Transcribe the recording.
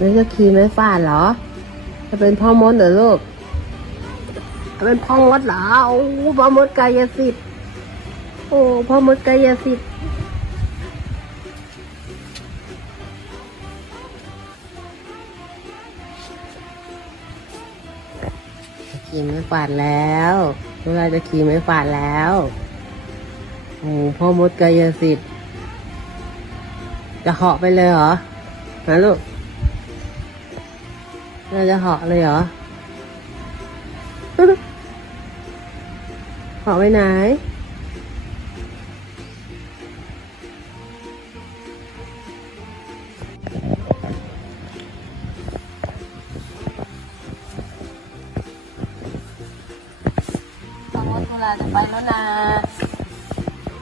นี่จะขี่ไม้ฟาดเหรอ จะเป็นพ่อมดเหรอลูกจะเป็นพ่อมดเหรอโอ้พ่อมดกายสิทธิ์โอ้พ่อมดกายสิทธิ์ขี่ไม้ฝาดแล้วเวลาจะขี่ไม้ฝาดแล้ว โอ้พ่อมดกายสิทธิ์จะเหาะไปเลยเหรอฮะลูก เราจะเหาะเลยเหรอเหาะไปไหนพ่อมดเวลาจะไปแล้วนะ